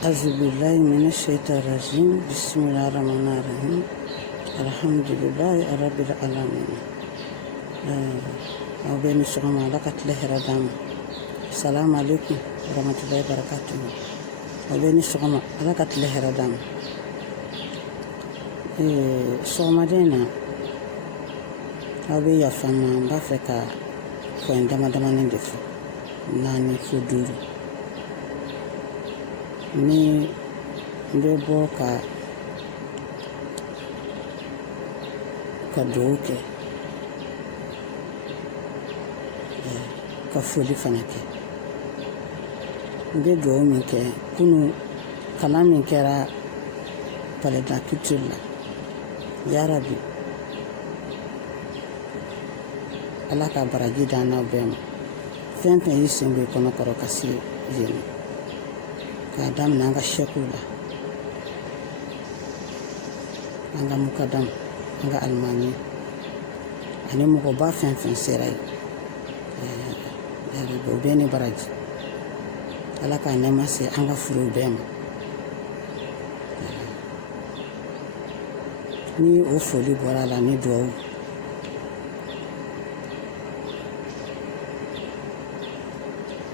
Azubillahi Minash-shaytanir-rajim. Bismillahir-rahmanir-rahim. Alhamdulillahi rabbil alamin. Aw bɛɛ ni sɔgɔma Ala ka tile hɛrɛ d'an ma. Salamu alaikum warahmatullahi wabarakatuh. Aw bɛɛ ni sɔgɔma Ala ka tile hɛrɛ d'an ma. Sɔgɔmaden na aw bɛ yafa n ma n b'a fɛ ka fɛn damadamanin de fɔ 4 fo 5. Ni n bɛ bɔ ka dugawu kɛ ka foli fana kɛ. N bɛ dugawu min kɛ kunun kalan min kɛra palais de la culture la yarabi Ala ka baraji d'an n'aw bɛɛ ma. Fɛn fɛn y'i sen bɔ i kɔnɔ kɔrɔ ka se yen k'a daminɛ an ka sɛkiw la, an ka mukadamu, an ka alimami ani mɔgɔba fɛn fɛn sera yen. O bɛɛ ni baraji. Ala k'a nɛɛma se an ka furuw bɛɛ ma. Ni o foli bɔra la ni dugawu,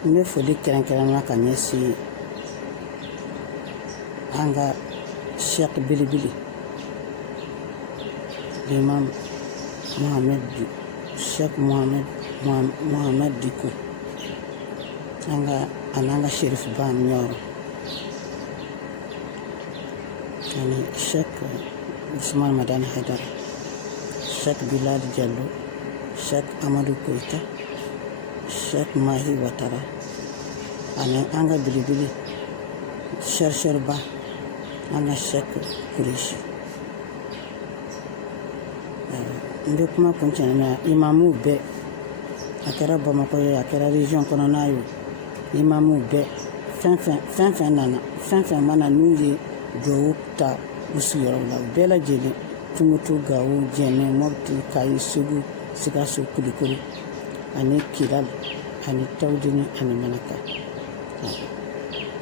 n bɛ foli kɛrɛnkɛrɛnna ka ɲɛsin an ka sɛki belebele Imam Sɛki Muhamɛd Diko an'an ka Sherif ba Ɲɔrɔ ani Sɛki Usman Madani Haidara, Sɛki Bilal Jallo, Sɛki Amadu Koita, Sɛki Mahi Watara ani an ka belebele chercheur ba an ka Sɛki Kureshi. N bɛ kuma kuncɛ na imamuw bɛɛ, a kɛra Bamakɔ ye, a kɛra région kɔnɔna ye, imamuw bɛɛ fɛn fɛn mana n'u ye dugawu ta u sigiyɔrɔ la, u bɛɛ lajɛlen Tunbutu, Gawo, Jɛnɛ, Mɔputi, Kayi, Segu, Sikaso, Kulikoro ani Kidal ani Tawudini ani Manaka.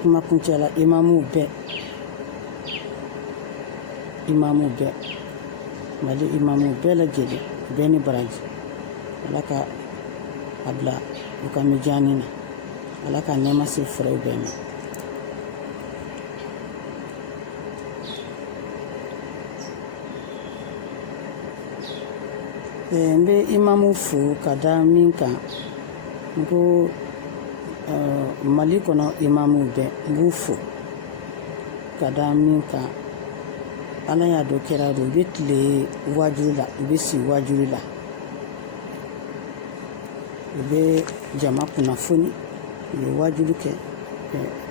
Kuma kuncɛ la imamuw bɛɛ Mali imamuw bɛɛ lajɛlen bɛɛ ni baraji. Ala ka a bila u ka mijaani na. Ala ka nɛɛma se fɛrɛw bɛɛ ma. N bɛ imamuw fo ka da min kan, n ko Mali kɔnɔ imamuw bɛɛ n b'u fo ka da min kan. Ala y'a dɔ kɛra u bɛ tile wajuri la, u bɛ si wajuri la, u bɛ jama kunnafoni, u bɛ wajuri kɛ,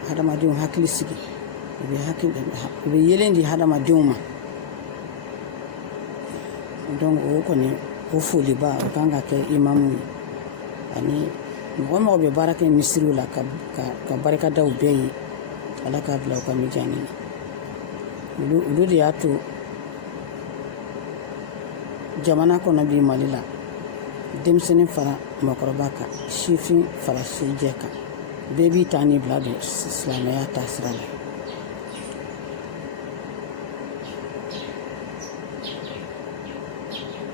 hadamadenw hakili sigi, u bɛ yelen di hadamadenw ma. Donc o kɔni o foliba o kan ka kɛ imamu ye ani mɔgɔ bɛ baara kɛ misiriw la ka barikadaw bɛɛ ye. Ala k'a bila u ka mijaani na. Olu de y'a to jamana kɔnɔ bi Mali la denmisɛnnin fara mɔgɔkɔrɔba kan, sifin fara sijɛ kan, bɛɛ b'i ta ni bila don silamɛya taasira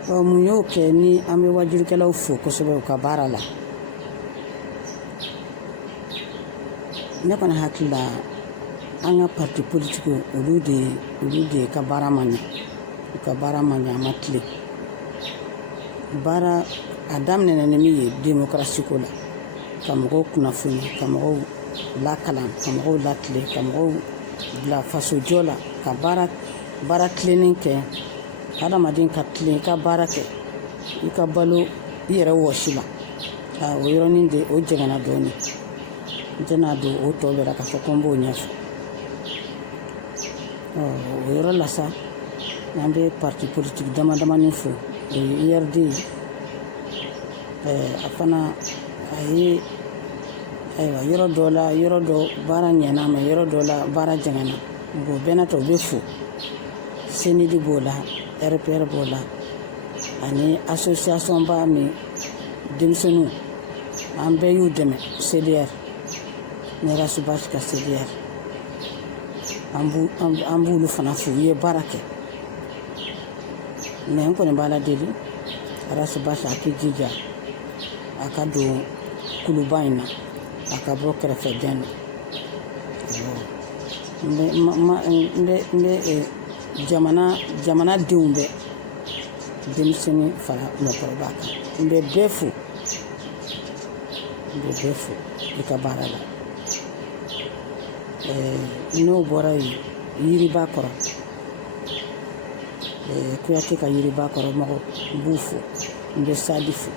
la. Mun y'o kɛ ni an bɛ wajurikɛlaw fo kosɛbɛ u ka baara la. Ne kɔni hakili la an ka parti politiques olu de ka baara ma ɲɛ. U ka baara ma ɲɛ, a ma tile. Baara a daminɛna ni min ye démocratie ko la, ka mɔgɔw kunnafoni, ka mɔgɔw lakalan, ka mɔgɔw latile, ka mɔgɔw bila fasojɔ la, ka baara tilenin kɛ. Hadamaden ka tilen i ka baara kɛ, i ka balo i yɛrɛ wɔsi la. O yɔrɔnin de o jɛngɛna dɔɔnin. N tɛna don o tɔ bɛɛ la k'a fɔ ko n b'o ɲɛfɔ. O yɔrɔ la sa an bɛ parti politique damadamanin fo. O ye IRD ye. A fana a ye ayiwa yɔrɔ dɔ baara ɲɛna mais yɔrɔ dɔ la baara jɛngɛna. O bɛɛ n'a ta u bɛ fo. CNID b'o la, RPR b'o la ani association ba min denmisɛnninw an bɛɛ y'u dɛmɛ CDR. Nera Subasika CDR an b'olu fana fo u ye baara kɛ mais n kɔni b'a la deli Arasi Basi a k'i jija a ka don kuluba in na a ka bɔ kɛrɛfɛdɛn na n bɛ jamana denw bɛɛ denmisɛnnin fara mɔgɔkɔrɔba kan n bɛ bɛɛ fo i ka baara la n'o bɔra yen yiriba kɔrɔ Kuyate ka yiriba kɔrɔ mɔgɔ n b'u fo n bɛ Sadi fo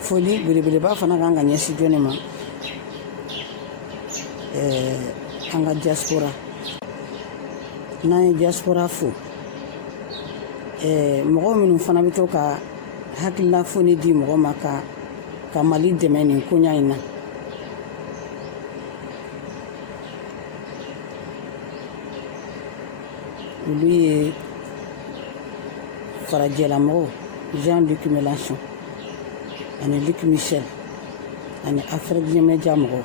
foli belebeleba fana kan ka ɲɛsin jɔnni ma an ka diaspora n'an ye diaspora fo mɔgɔ minnu fana bɛ to ka hakilila foni di mɔgɔ ma ka Mali dɛmɛ nin koɲa in na olu ye farajɛlamɔgɔw Jean-Luc Mélenchon ani Luc Michel ani Afrique ɲɛmɛja mɔgɔw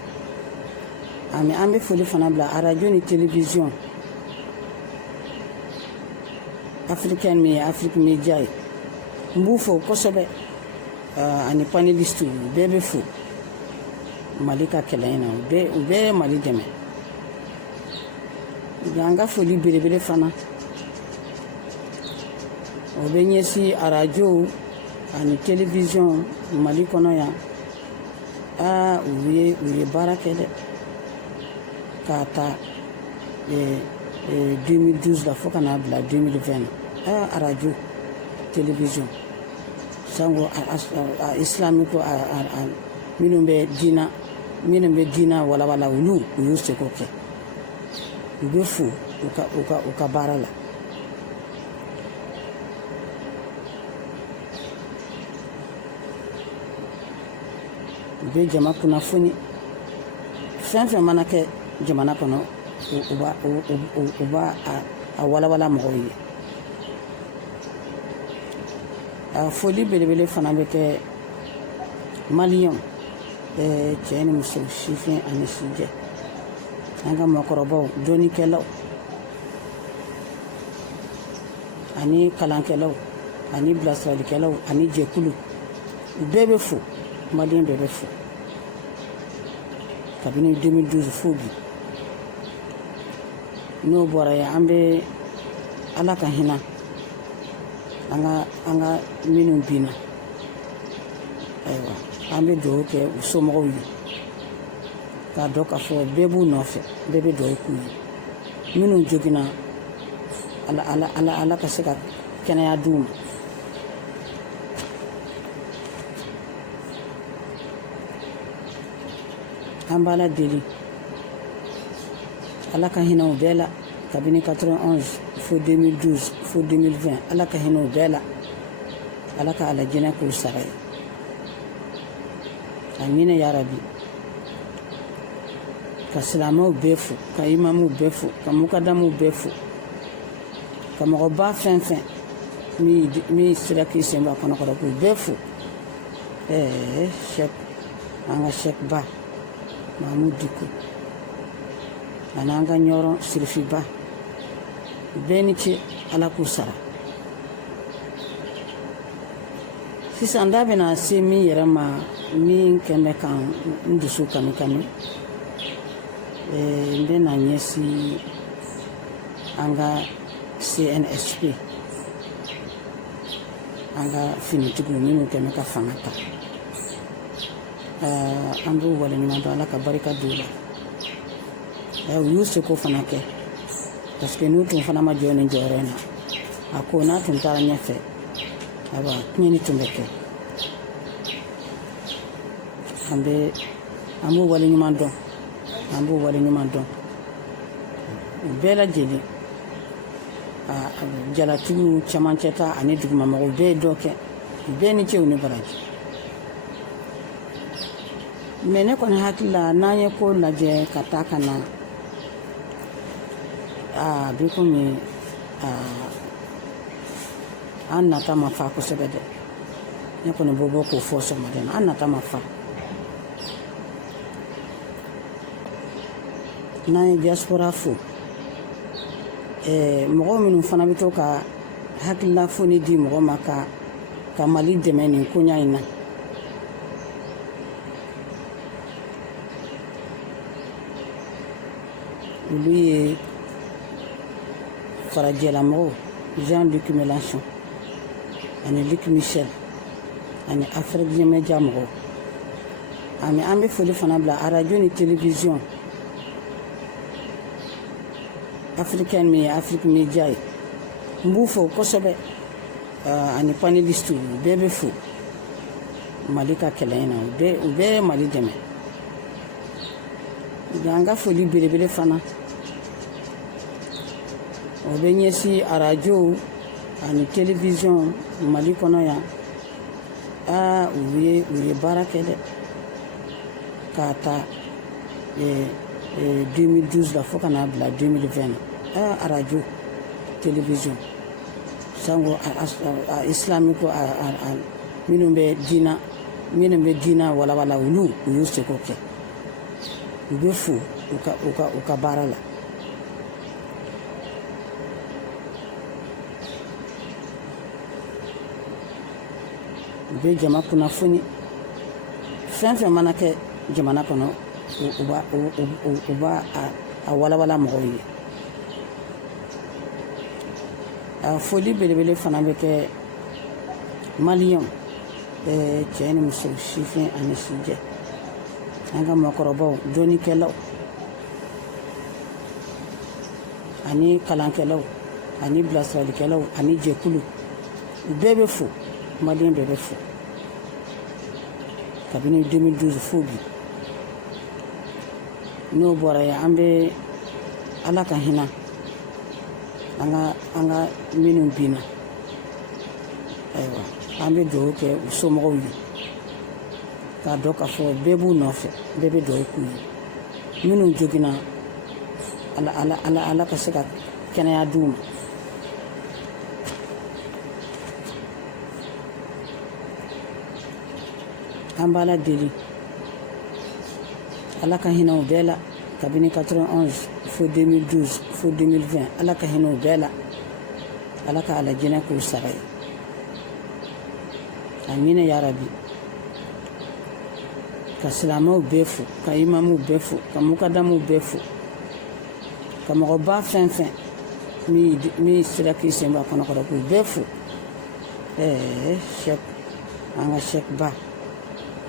an bɛ foli fana bila radio ni télévision africaine min ye Afrique Media ye n b'u fo kosɛbɛ ani panéliste u bɛɛ bɛ fo Mali ka kɛlɛ in na u bɛɛ ye Mali dɛmɛ an ka foli belebele fana o bɛ ɲɛsin radio ani télévision Mali kɔnɔ yan u ye baara kɛ dɛ k'a ta 2012 la fo ka n'a bila 2020 na radio télévision sango islamique minnu bɛ diina walawala olu u y'u seko kɛ u bɛ fo u ka baara la u bɛ jama kunnafoni fɛn fɛn mana kɛ jamana kɔnɔ u b'a a walawala mɔgɔw ye a foli belebele fana bɛ kɛ maliyɛnw cɛ ni muso sifin ani sijɛ an ka mɔgɔkɔrɔbaw dɔnnikɛlaw ani kalankɛlaw ani bilasiralikɛlaw ani jɛkulu u bɛɛ bɛ fo maliyɛn bɛɛ bɛ fo kabini 2012 fo bi n'o bɔra yen an bɛ ala ka hinɛ an ka minnu binna ayiwa an bɛ dugawu kɛ u somɔgɔw ye k'a dɔn k'a fɔ bɛɛ b'u nɔfɛ bɛɛ bɛ dugawu k'u ye minnu joginna ala ka se ka kɛnɛya d'u ma an b'a la deli ala ka hinɛ u bɛɛ la kabini 91 fo 2012 fo 2020 ala ka hinɛ u bɛɛ la ala ka ala jinɛ k'u sara ye amina ya rabi ka silamɛw bɛɛ fo ka imamuw bɛɛ fo ka mukadamuw bɛɛ fo ka mɔgɔba fɛn fɛn min sera k'i sen bɔ a kɔnɔkɔrɔ k'u bɛɛ fo Cheikh an ka Cheikh Ba Mahamudu Diko ani an ka ɲɔrɔn Sirifiba bɛɛ ni ce ala k'u sara sisan da bɛna se min yɛrɛ ma min kɛn bɛ kan n dusu kami n bɛna ɲɛsin an ka CNSP an ka finitigiw minnu kɛn bɛ ka fanga ta an b'u waleɲuman dɔn ala ka barika d'u la u y'u seko fana kɛ parce que n'u tun fana ma jɔ nin jɔyɔrɔ in na a ko n'a tun taara ɲɛfɛ ayiwa tiɲɛni tun bɛ kɛ an b'u waleɲuman dɔn u bɛɛ lajɛlen jalatigiw cɛmancɛ ta ani dugumamɔgɔw bɛɛ ye dɔ kɛ u bɛɛ ni cɛw ni baraji mais ne kɔni hakili la n'an ye ko lajɛ ka taa ka na bi komi an nata ma fa kosɛbɛ dɛ ne kɔni bɔ bɔ k'o fɔ sɔgɔmada in na an nata ma fa n'an ye diaspora fo mɔgɔ minnu fana bɛ to ka hakilila foni di mɔgɔ ma ka Mali dɛmɛ nin koɲa in na olu ye farajɛlamɔgɔw Jean-Luc Mélenchon ani Luc Michel ani Afrique ɲɛmɛja mɔgɔw ani an bɛ foli fana bila radio ni télévision africaine min ye Afrique Media ye n b'u fo kosɛbɛ ani panéliste u bɛɛ bɛ fo Mali ka kɛlɛ in na u bɛɛ ye Mali dɛmɛ an ka foli belebele fana o bɛ ɲɛsin radio ani télévision Mali kɔnɔ yan u ye baara kɛ dɛ k'a ta 2012 la fo ka n'a bila 2020 na radio télévision sango islamique minnu bɛ diina walawala olu u y'u seko kɛ u bɛ fo u ka baara la u bɛ jama kunnafoni fɛn fɛn mana kɛ jamana kɔnɔ u b'a a walawala mɔgɔw ye a foli belebele fana bɛ kɛ maliyɛnw cɛ ni muso sifin ani sijɛ an ka mɔgɔkɔrɔbaw dɔnnikɛlaw ani kalankɛlaw ani bilasiralikɛlaw ani jɛkulu u bɛɛ bɛ fo maliyɛn bɛɛ bɛ fo kabini 2012 fo bi n'o bɔra ye an bɛ ala ka hinɛ an ka minnu binna ayiwa an bɛ dugawu kɛ u somɔgɔw ye k'a dɔn k'a fɔ bɛɛ b'u nɔfɛ bɛɛ bɛ dugawu k'u ye minnu joginna ala ka se ka kɛnɛya d'u ma an b'ala deli ala ka hinɛ u bɛɛ la kabini 91 fo 2012 fo 2020 ala ka hinɛ u bɛɛ la ala ka ala jinɛ k'u sara ye amina ya rabi ka silamɛw bɛɛ fo ka imamuw bɛɛ fo ka mukadamuw bɛɛ fo ka mɔgɔba fɛn fɛn min sera k'i sen bɔ a kɔnɔkɔrɔ k'u bɛɛ fo Cheikh an ka Cheikh Ba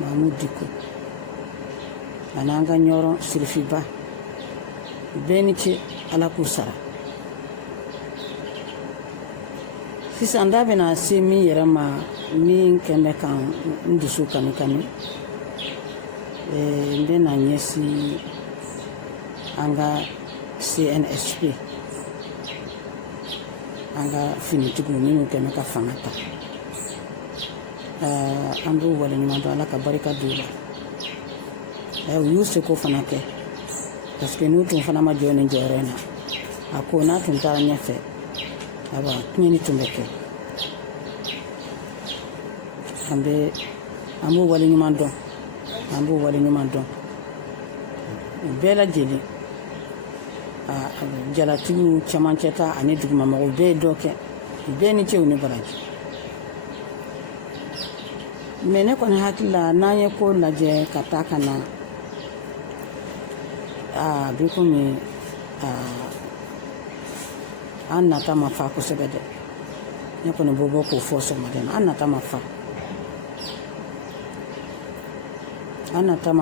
Mahamudu Diko ani an ka ɲɔrɔn Sirifi Ba bɛɛ ni ce ala k'u sara sisan da bɛna se min yɛrɛ ma min kɛn bɛ kan n dusu kami n bɛna ɲɛsin an ka CNSP an ka finitigiw minnu kɛn bɛ ka fanga ta an b'u waleɲuman dɔn ala ka barika d'u la u y'u seko fana kɛ parce que n'u tun fana ma jɔ nin jɔyɔrɔ in na a ko n'a tun taara ɲɛfɛ aba tiɲɛni tun bɛ kɛ an b'u waleɲuman dɔn u bɛɛ lajɛlen jalatigiw cɛmancɛ ta ani dugumamɔgɔw bɛɛ ye dɔ kɛ u bɛɛ ni cɛw ni baraji mais ne kɔni hakili la n'an ye ko lajɛ ka taa ka na bi komi an nata ma fa kosɛbɛ dɛ ne kɔni bɔ bɔ k'o fɔ sɔgɔmada in na an nata ma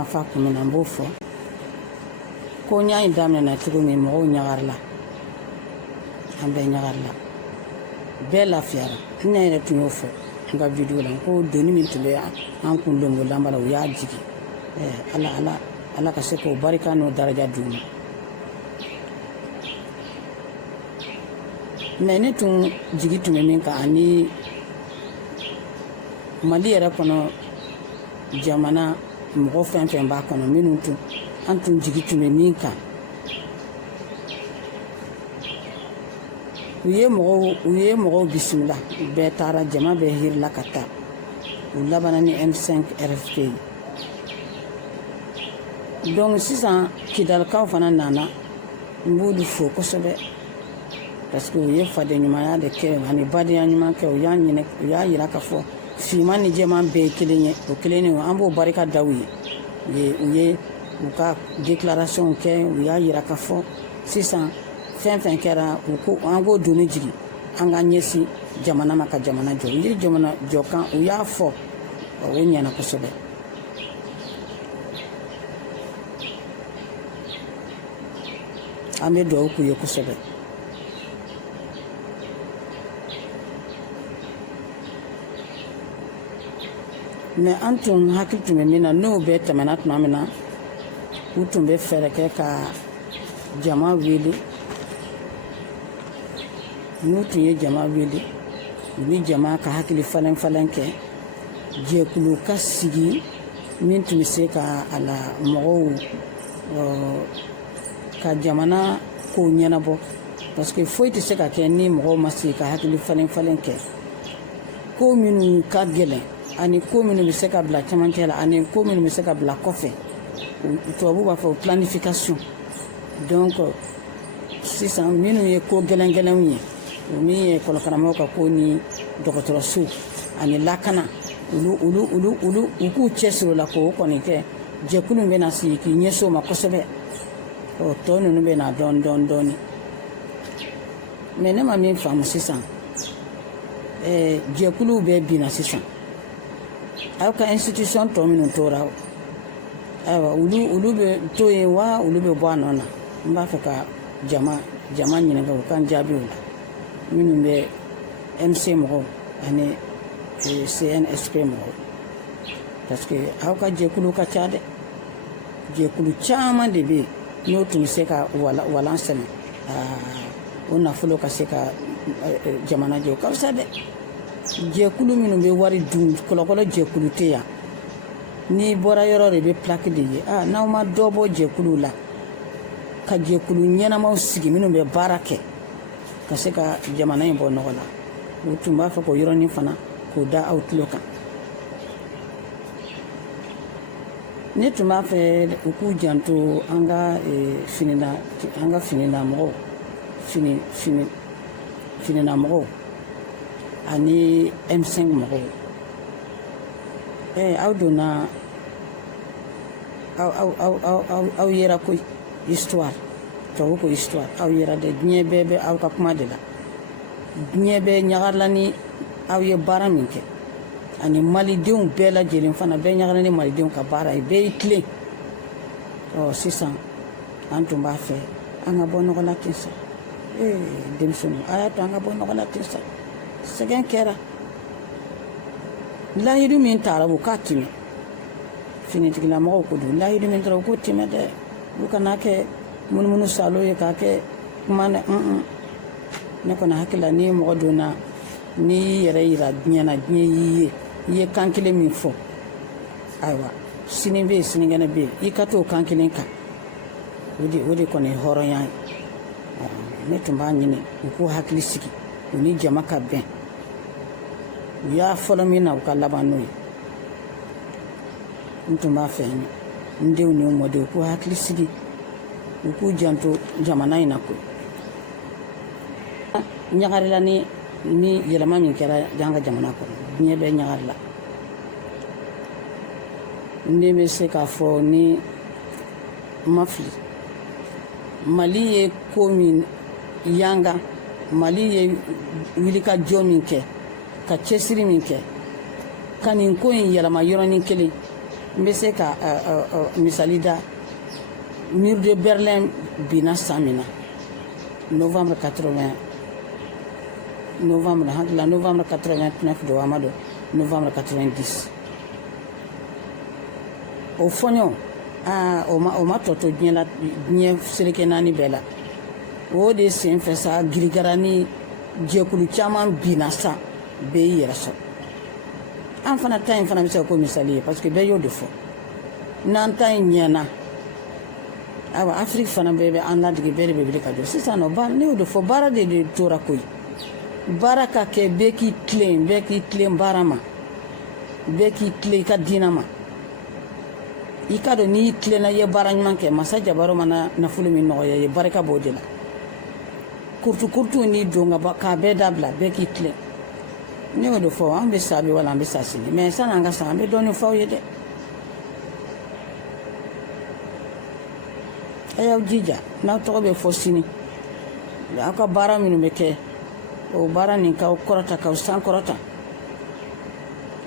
fa kun min na n b'o fɔ ko n y'a in daminɛna cogo min mɔgɔw ɲagarila an bɛɛ ɲagarila bɛɛ lafiyara ne yɛrɛ tun y'o fɔ n ka video la ko doni min tun bɛ an kun longolanba la u y'a jigi ala ka se k'o barika n'o daraja d'u ma mais ne tun jigi tun bɛ min kan ani Mali yɛrɛ kɔnɔ jamana mɔgɔ fɛn fɛn b'a kɔnɔ minnu an tun jigi tun bɛ min kan u ye mɔgɔw bisimila bɛɛ taara jama bɛɛ hirila ka taa u labana ni M5 RFP donc sisan kidalikaw fana nana n b'olu fo kosɛbɛ parce que u ye fadenɲumanya de kɛ ani badenya ɲuman kɛ u y'a yira k'a fɔ finman ni jɛman bɛɛ ye kelen ye o kelen ye an b'o barika da u ye u ka déclaration kɛ u y'a yira k'a fɔ sisan fɛn fɛn kɛra an k'o doni jigi an ka ɲɛsin jamana ma ka jamana jɔ u ye jamana jɔ kan u y'a fɔ o ɲɛna kosɛbɛ an bɛ dugawu k'u ye kosɛbɛ mais an tun hakili tun bɛ min na n'o bɛɛ tɛmɛna tuma min na u tun bɛ fɛɛrɛ kɛ ka jama wele n'u tun ye jama wele u ni jama ka hakili falen kɛ jɛkulu ka sigi min tun bɛ se ka a la mɔgɔw ka jamana kow ɲɛnabɔ parce que foyi tɛ se ka kɛ ni mɔgɔw ma sigi ka hakili falen kɛ ko minnu ka gɛlɛn ani ko minnu bɛ se ka bila cɛmancɛ la ani ko minnu bɛ se ka bila kɔfɛ tubabu b'a fɔ planification donc sisan minnu ye ko gɛlɛn-gɛlɛnw ye o min ye kɔlɔkaramɔgɔw ka ko ni dɔgɔtɔrɔso ani lakana u k'u cɛsiri o la k'o kɔni kɛ jɛkulu bɛna sigi k'i ɲɛsin o ma kosɛbɛ tɔ ninnu bɛna dɔɔni mais ne ma min faamu sisan jɛkuluw bɛɛ binna sisan aw ka institution tɔ minnu tora ayiwa olu bɛ to yen wa olu bɛ bɔ a nɔ na n b'a fɛ ka jama ɲininka u kan jaabi o la minnu bɛ MC mɔgɔw ani CNSP mɔgɔw parce que aw ka jɛkulu ka ca dɛ jɛkulu caman de bɛ yen n'o tun bɛ se ka walan sɛmɛ o nafolo ka se ka jamana jɛ o ka fisa dɛ jɛkulu minnu bɛ wari dun kɔlɔkɔlɔ jɛkulu tɛ yan n'i bɔra yɔrɔ de bɛ plaque de ye n'aw ma dɔ bɔ jɛkulu la ka jɛkulu ɲɛnamaw sigi minnu bɛ baara kɛ ka se ka jamana in bɔ nɔgɔ la o tun b'a fɛ k'o yɔrɔnin fana k'o da aw tulo kan ne tun b'a fɛ u k'u janto an ka finina mɔgɔw ani M5 mɔgɔw aw donna aw yera koyi histoire tubabu ko histoire aw yera dɛ diɲɛ bɛɛ bɛ aw ka kuma de la diɲɛ bɛɛ ɲagarila ni aw ye baara min kɛ ani malidenw bɛɛ lajɛlen fana bɛɛ ɲagarila ni malidenw ka baara ye bɛɛ y'i tilen sisan an tun b'a fɛ an ka bɔ nɔgɔ la ten sa denmisɛnninw a y'a to an ka bɔ nɔgɔ la ten sa sɛgɛn kɛra layidu min taara u k'a tɛmɛ finitigilamɔgɔw ko don layidu min taara u k'o tɛmɛ dɛ u kana kɛ munumunu salo ye k'a kɛ kuma ne kɔni hakili la ni mɔgɔ donna n'i y'i yɛrɛ yira diɲɛ na diɲɛ y'i ye i ye kan kelen min fɔ ayiwa sini bɛ yen sinikɛnɛ bɛ yen i ka t'o kan kelen kan o de kɔni ye hɔrɔnya ye ne tun b'a ɲini u k'u hakili sigi u ni jama ka bɛn u y'a fɔlɔ min na u ka laban n'o ye n tun b'a fɛ n denw ni n mɔdenw u k'u hakili sigi u k'u janto jamana in na koyi ɲagarila ni yɛlɛma min kɛra an ka jamana kɔnɔ diɲɛ bɛɛ ɲagarila n den bɛ se k'a fɔ ni ma fili mali ye ko min yanga mali ye wulikajɔ min kɛ ka cɛsiri min kɛ ka nin ko in yɛlɛma yɔrɔnin kelen n bɛ se ka misali da mur de Berlin binna san min na novembre 89 don a ma don novembre 90 o fɔɲɔ o ma tɔ to diɲɛ seleke naani bɛɛ la o de sen fɛ sa girigara ni jɛkulu caman binna sa bɛɛ y'i yɛrɛ sɔrɔ an fana ta in fana bɛ se ka ko misali ye parce que bɛɛ y'o de fɔ n'an ta in ɲɛna ayiwa afiriki fana bɛɛ bɛ an ladege bɛɛ de bɛ wuli ka jɔ sisan nɔ ne y'o de fɔ baara de tora koyi baara ka kɛ bɛɛ k'i tilen baara ma bɛɛ k'i tilen i ka diinɛ ma i ka dɔn n'i tilenna i ye baara ɲuman kɛ masa jabaro mana nafolo min nɔgɔya ye barika b'o de la kurutu n'i don k'a bɛɛ dabila bɛɛ k'i tilen ne y'o de fɔ an bɛ sa bi wala an bɛ sa sini mais san'an ka sa an bɛ dɔɔnin f'aw ye dɛ a y'aw jija n'aw tɔgɔ bɛ fɔ sini aw ka baara minnu bɛ kɛ o baara nin k'aw kɔrɔta k'aw sankɔrɔta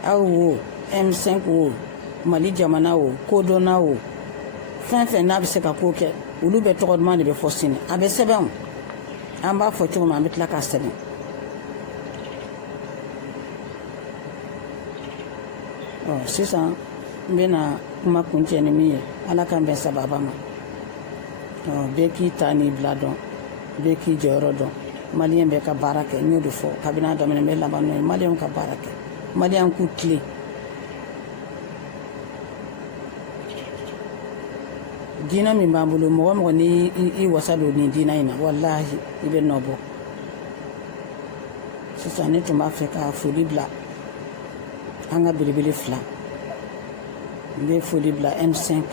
aw wo M5 wo Mali jamana wo kodɔnna wo fɛn fɛn n'a bɛ se ka ko kɛ olu bɛ tɔgɔ duman de bɛ fɔ sini a bɛ sɛbɛn o an b'a fɔ cogo min an bɛ tila k'a sɛbɛn sisan n bɛna kuma kuncɛ ni min ye ala k'an bɛn sababa ma bɛɛ k'i ta n'i bila dɔn bɛɛ k'i jɔyɔrɔ dɔn maliyɛn bɛɛ ka baara kɛ n y'o de fɔ kabini a daminɛ n bɛ laban n'o ye maliyɛnw ka baara kɛ maliyɛn k'u tilen diinɛ min b'an bolo mɔgɔ mɔgɔ ni i wasa don nin diinɛ in na walahi i bɛ nɔ bɔ sisan ne tun b'a fɛ ka foli bila an ka belebele fila n bɛ foli bila M5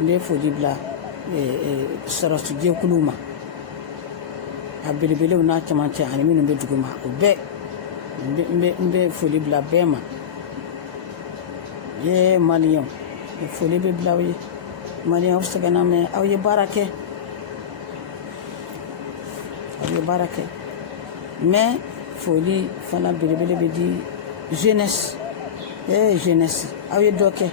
n bɛ foli bila sɔrɔsi jɛkuluw ma a belebelew n'a cɛmancɛ ani minnu bɛ dugu ma o bɛɛ n bɛ foli bila bɛɛ ma ye maliyɛnw foli bɛ bila aw ye maliyɛnw sɛgɛnna mɛ aw ye baara kɛ mais foli fana belebele bɛ di jeunesse jeunesse aw ye dɔ kɛ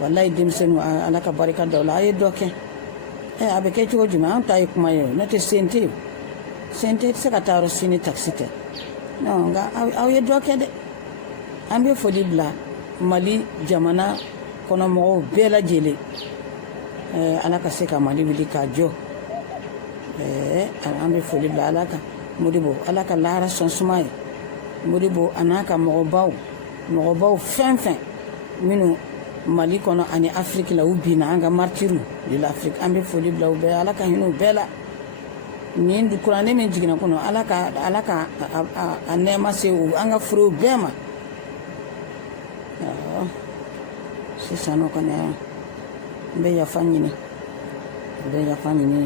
wallahi denmisɛnninw ala ka barika da aw la aw ye dɔ kɛ a bɛ kɛ cogo jumɛn an ta ye kuma ye n'o tɛ sen tɛ tɛ se ka taa yɔrɔ sini taxi tɛ non nka aw ye dɔ kɛ dɛ an bɛ foli bila Mali jamana kɔnɔmɔgɔw bɛɛ lajɛlen ala ka se ka Mali wuli k'a jɔ an bɛ foli bila ala ka Modibo ala ka lahara sɔn suma ye Modibo a n'a ka mɔgɔbaw fɛn fɛn minnu Mali kɔnɔ ani Afrique la u binna an ka martyrs de l'Afrique an bɛ foli bila u bɛɛ ala ka hinɛ u bɛɛ la nin kuranɛ min jiginna kɔnɔ ala ka a nɛɛma se an ka furow bɛɛ ma sisan nɔ kɔni n bɛ yafa ɲini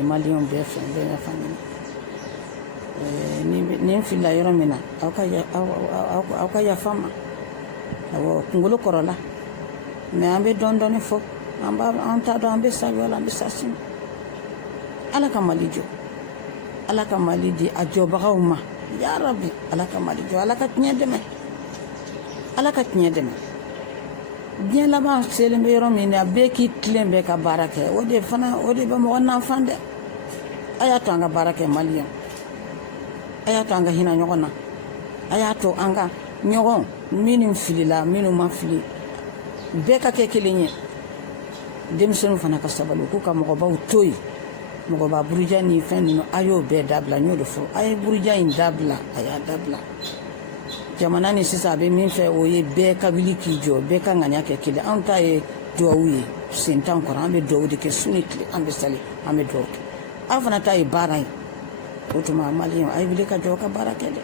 maliyɛnw bɛɛ fɛ n bɛ yafa ɲini ni n filila yɔrɔ min na aw ka yafa ma awɔ kunkolo kɔrɔla mais an bɛ dɔɔnin dɔɔnin fɔ an t'a dɔn an bɛ sa wala an bɛ sa sini ala ka Mali jɔ ala ka Mali di a jɔbagaw ma ya Rabbi ala ka Mali jɔ ala ka tiɲɛ dɛmɛ diɲɛ laban selen bɛ yɔrɔ min na bɛɛ k'i tilen bɛɛ ka baara kɛ o de bɛ mɔgɔ nafan dɛ a y'a to an ka baara kɛ maliyɛn a y'a to an ka hinɛ ɲɔgɔn na a y'a to an ka ɲɔgɔn minnu filila minnu ma fili bɛɛ ka kɛ kelen ye denmisɛnninw fana ka sabali k'u ka mɔgɔbaw to yen mɔgɔba buruja ni fɛn ninnu a y'o bɛɛ dabila n y'o de fɔ a ye buruja in dabila a y'a dabila jamana ni sisan a bɛ min fɛ o ye bɛɛ ka wuli k'i jɔ bɛɛ ka ŋaniya kɛ kelen anw ta ye duwawu ye sen t'an kɔrɔ an bɛ duwawu de kɛ su ni tile an bɛ sali an bɛ duwawu kɛ aw fana ta ye baara ye o tuma maliyɛnw a ye wuli ka jɔ aw ka baara kɛ dɛ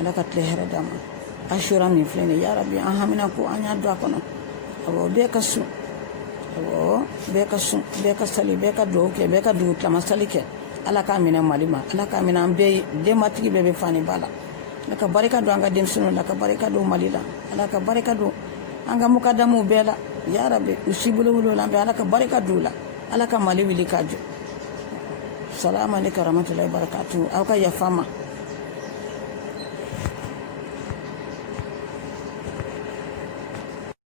ala ka tile hɛrɛ d'an ma asura min filɛ nin ye ya Rabbi an hamina ko an y'a don a kɔnɔ awɔ bɛɛ ka sun bɛɛ ka sali bɛɛ ka duwawu kɛ bɛɛ ka dugu tilama sali kɛ ala k'a minɛ Mali ma ala k'a minɛ an bɛɛ ye denbatigi bɛɛ bɛ fani ba la ala ka barika don an ka denmisɛnninw la ka barika don Mali la ala ka barika don an ka mukadamuw bɛɛ la ya Rabbi u si bolo la an bɛ ala ka barika don u la ala ka Mali wuli k'a jɔ salamu aleykum warahmatulahi wabarakatuh aw ka yafa n ma